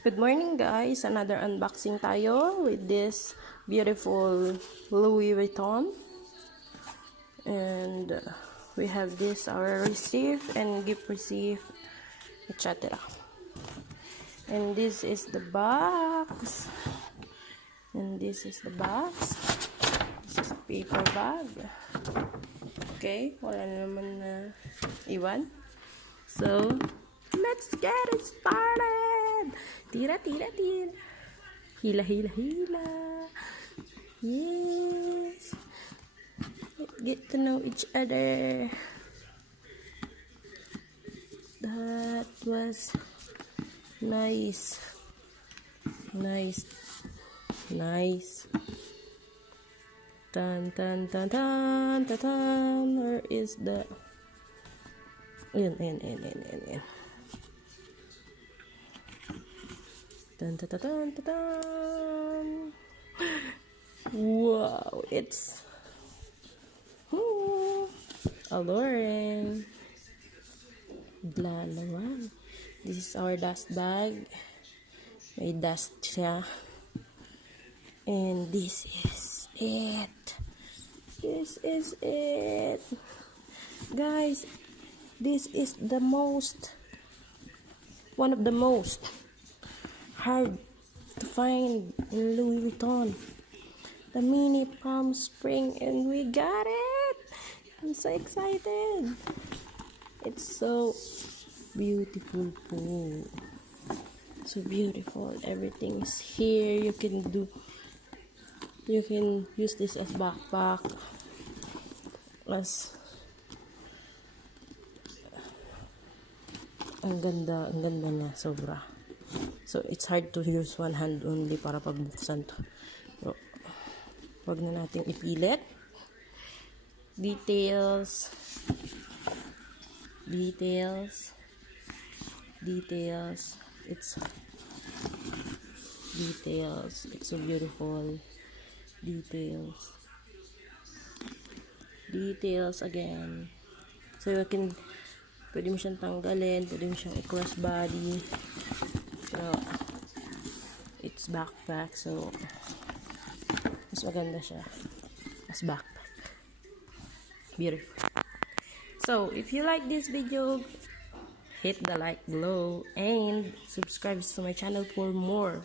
Good morning guys, another unboxing tayo with this beautiful Louis Vuitton, and we have this our receipt and gift receipt, etc. And this is the box, and this is the box. This is paper bag. Okay, wala na naman na iwan. So let's get it started. Tira, tira, tira. Hila, hila, hila. Yes. Let's get to know each other. That was nice. Nice. Nice. Tan, tan, tan, tan, tan, tan. Where is the... Ayan. Dun, dun, dun, dun, dun, dun. Wow, it's alluring. Blah naman. This is our dust bag. May dust siya. And this is it. This is it. Guys, this is the one of the most hard to find in Louis Vuitton. The mini palm spring, and we got it. I'm so excited. It's so beautiful po. So beautiful. Everything is here. You can use this as backpack, as ang ganda niya, sobra. So, it's hard to use one hand only para pagbuksan to. So, wag na nating ipilit. Details. It's details. It's so beautiful. Details again. So, pwede mo siyang tanggalin, pwede mo siyang i-cross body. So, it's backpack, so mas maganda siya as backpack. Beautiful. So, if you like this video, hit the like below and subscribe to my channel for more